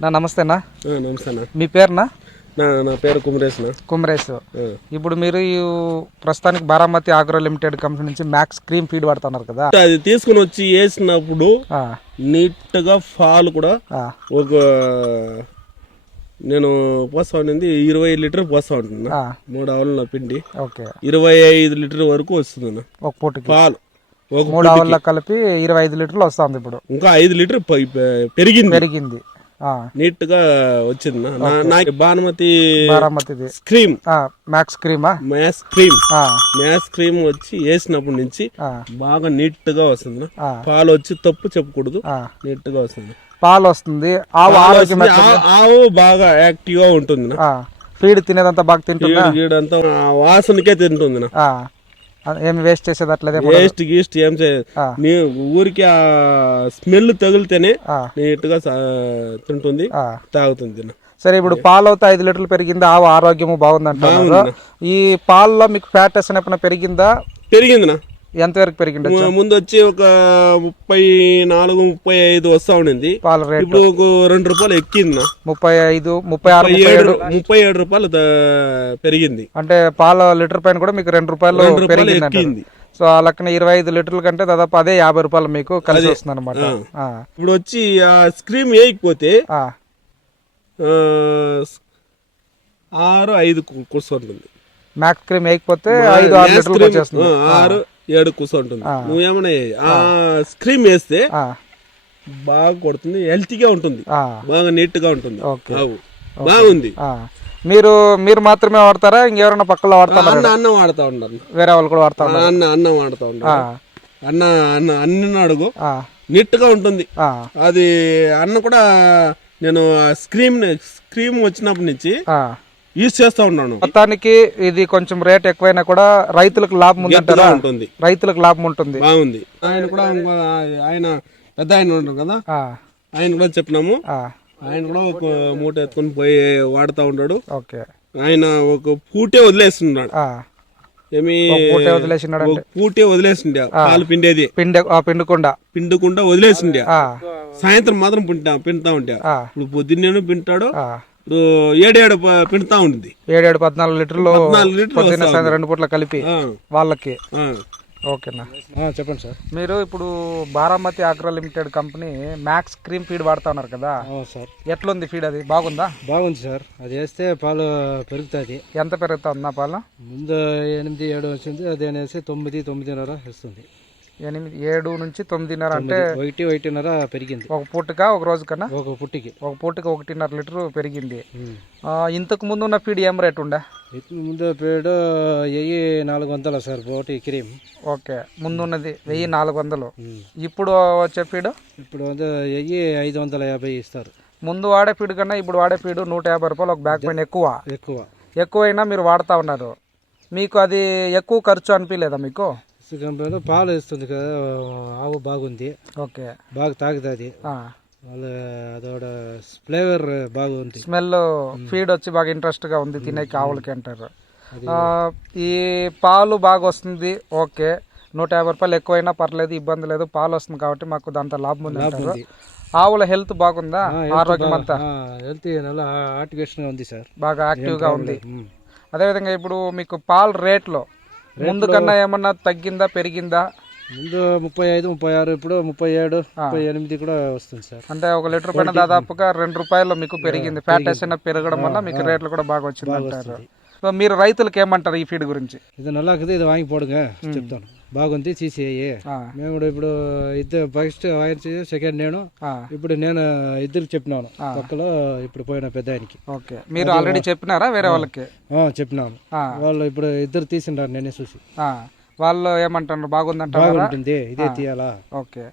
నా నమస్తేనా ఆ, నమస్తే అన్న. మీ పేరునా? నా పేరు కుమరేష్ ఆ, ఇప్పుడు మీరు ఈ ప్రస్తుతానికి బారామతి ఆగ్రో లిమిటెడ్ కంపెనీ నుంచి మ్యాక్స్ క్రీమ్ ఫీడ్ వాడుతున్నారు కదా. అది తీసుకుని వచ్చి వేసినప్పుడు ఆ, నీట్గా పాలు కూడా ఒక నేను పోస్తా ఉండింది ఇరవై లీటర్ పోస్తా ఉంటున్నా ఆ, మూడు ఆవుల పిండి. ఓకే. ఇరవై ఐదు లీటర్ వరకు వస్తుంది ఒక పూటకి. పాలు. ఒక మూడు ఆవుల్లో కలిపి ఇరవై ఐదు లీటర్లు వస్తుంది ఇప్పుడు. ఇంకా ఐదు లీటర్ పెరిగింది. పెరిగింది. నీట్గా వచ్చింది. నాకు బారామతిది క్రీమ్ ఆ, మ్యాక్స్ క్రీమా? మ్యాస్ క్రీమ్. ఆ, మ్యాస్ క్రీమ్ వచ్చి వేసినప్పటి నుంచి బాగా నీట్గా వస్తుంది పాలు వచ్చి తప్పు చెప్పకూడదు. నీట్గా వస్తుంది. పాలు వస్తుంది. ఆవు ఆవు బాగా యాక్టివ్గా ఉంటుంది ఫీడ్ తినేదంతా బాగా తింటుందా? వాసనకే తింటుంది ఏమి వేస్ట్ చేసేది అట్లేదే వేస్ట్ గీస్ట్ ఏం చేయదు. నీ ఊరికి ఆ స్మెల్ తగిలితేనే ఆ, నీట్గా సా- తింటుంది. తాగుతుంది. సరే ఇప్పుడు పాలు అవుతా ఐదు లీటర్లు పెరిగిందా ఆవు ఆరోగ్యము బాగుందంటున్నారు బాగుంది. ఈ పాలలో మీకు ఫ్యాట్ ఎప్పుడైనా పెరిగిందా పెరిగింది నా ఎంతవరకు పెరిగింది ముందు వచ్చి ఒక ముప్పై నాలుగు ముప్పై ఐదు వస్తా ఉండింది. పాల రేట్. ఇప్పుడు ఒక రెండు రూపాయలు ఎక్కింది ముప్పై ఐదు ముప్పై ఆరు ఏడు ముప్పై ఏడు రూపాయలు పెరిగింది. అంటే పాల లీటర్ పైన కూడా మీకు రెండు రూపాయలు పెరిగింది సో ఆ లెక్కన ఇరవై ఐదు లీటర్ల కంటే దాదాపు అదే యాభై రూపాయలు మీకు కలిసి వస్తుంది అనమాట ఇప్పుడు వచ్చి ఆ స్క్రీమ్ వేయకపోతే ఆరు ఐదు కూర్చుంటుంది మ్యాక్స్ క్రీమ్ వేయకపోతే ఐదు ఆరు లీటర్లు వచ్చేస్తుంది. ఆరు ఏడు కూర్చుంటుంది నువ్వేమన్నా. ఆ. స్క్రీమ్ వేస్తే బాగా కొడుతుంది హెల్తీగా ఉంటుంది. బాగా నీట్గా ఉంటుంది బాగుంది. మీరు మీరు మాత్రమే వాడతారా? ఇంకెవరైనా పక్కలో వాడతారా అన్న అన్నం వాడుతా ఉన్నారు వేరే వాళ్ళు కూడా వాడతా ఉన్నారు. అన్న అన్నం వాడుతా ఉన్నారు అన్న అన్న అన్న అడుగు. నీట్గా ఉంటుంది. అది అన్న కూడా నేను స్క్రీమ్ స్క్రీమ్ వచ్చినప్పటి నుంచి. యూజ్ చేస్తా ఉన్నాను. మొత్తానికి ఇది కొంచెం రేట్ ఎక్కువైనా కూడా రైతులకు లాభం ఉందంటారా? ఉంటుంది. రైతులకు లాభం ఉంటుంది. బాగుంది. ఆయన కూడా ఆయన పెద్ద ఆయన ఉంటారు కదా? ఆయన కూడా చెప్పినాము. ఆ, ఆయన కూడా ఒక మూట ఎత్తుకొని పోయి వాడుతా ఉన్నాడు. ఓకే. ఆయన ఒక పూటే వదిలేస్తున్నాడు. ఆ, ఏమి పూటే వదిలేసినాడు పూటే వదిలేసిండే. పాలు పిండేది. పిండి ఆ, పిండకుండా. పిండకుండా వదిలేసిండే. ఆ, సాయంత్రం మాత్రం పిండా పిండుతా ఉంటే ఇప్పుడు పొద్దున్నేను పింటాడు ఏడేడు పిండుతా ఉంటుంది ఏడేడు పద్నాలుగు లీటర్లు పొద్దున్న రెండు పూట్ల కలిపి వాళ్ళకి. ఆ. ఓకేనా చెప్పండి సార్. మీరు ఇప్పుడు Baramati agro limited company max cream feed వాడుతా ఉన్నారు కదా? సార్. ఎట్లుంది ఫీడ్ అది? బాగుందా? బాగుంది సార్. అది వేస్తే పాలు పెరుగుతుంది. ఎంత పెరుగుతా ఉందా పాలు? ముందు ఎనిమిది ఏడు వచ్చింది అది అనేసి తొమ్మిది తొమ్మిదిన్నర వస్తుంది. ఎనిమిది ఏడు నుంచి తొమ్మిదిన్నర అంటే ఒకటి ఒకటిన్నర పెరిగింది. ఒక పూటక ఒక రోజు కన్నా? ఒక పుట్టికి ఒక పూటకి ఒకటిన్నర లీటర్ పెరిగింది. ఇంతకు ముందు ఉన్న ఫీడ్ ఏం రేట్ ఉండే? ముందు ఫీడ్ వెయ్యి నాలుగు వందలు సార్ బోటి క్రీమ్. ఓకే ముందున్నది వెయ్యి నాలుగు వందలు. ఇప్పుడు వచ్చే ఫీడ్? ఇప్పుడు వెయ్యి ఐదు వందల యాభై ఇస్తారు. ముందు వాడే ఫీడ్ కన్నా ఇప్పుడు వాడే ఫీడ్ నూట యాభై రూపాయలు ఒక బ్యాక్ పైన ఎక్కువ. ఎక్కువ. ఎక్కువైనా మీరు వాడుతూ ఉన్నారు. మీకు అది ఎక్కువ ఖర్చు అనిపించలేదా మీకు? కంపెనీ పాలు ఇస్తుంది కదా ఆవు బాగుంది. ఓకే. బాగా తాగుతుంది అదోడ ఫ్లేవర్ బాగుంది. స్మెల్ ఫీడ్ వచ్చి బాగా ఇంట్రెస్ట్గా ఉంది తినేకి ఆవులకి అంటారు. ఈ పాలు బాగా వస్తుంది ఓకే. నూట యాభై రూపాయలు ఎక్కువైనా పర్లేదు ఇబ్బంది లేదు పాలు వస్తుంది కాబట్టి మాకు దాంతో లాభం ఉంది అంటారు. ఆవుల హెల్త్ బాగుందా? ఆరోగ్యం అంతా? హెల్త్ ఉంది సార్. బాగా యాక్టివ్గా ఉంది. అదేవిధంగా ఇప్పుడు మీకు పాలు రేట్లో ముందు కన్నా ఏమన్నా తగ్గిందా పెరిగిందా? ముందు ముప్పై ఐదు ముప్పై ఆరు ఇప్పుడు ముప్పై ఏడు ముప్పై ఎనిమిది కూడా వస్తుంది సార్. అంటే ఒక లీటర్ పైన దాదాపుగా రెండు రూపాయలు మీకు పెరిగింది. ఫ్యాట్ అయినా పెరగడం వల్ల మీకు రేట్లు కూడా బాగా వచ్చింది అంటారు. సో మీరు రైతులకు ఏమంటారు ఈ ఫీడ్ గురించి? ఇది నల్లాకది ఇది వాంగి పోడుங்க చెప్తాను. బాగుంది తీసేయి మేము కూడా ఇప్పుడు ఇద్దరు ఫస్ట్ ఆయన సెకండ్ నేను. ఇప్పుడు నేను ఇద్దరికి చెప్పినాను. పక్కలో ఇప్పుడు పోయిన పెద్ద ఆయనకి. ఓకే. మీరు ఆల్రెడీ చెప్పినారా వేరే వాళ్ళకి? చెప్పినాను. వాళ్ళు ఇప్పుడు ఇద్దరు తీసిండారు నేనే చూసి. వాళ్ళు ఏమంటున్నారు? బాగుందంటారా బాగుంటుంది. ఇదే తీయాలా? ఓకే.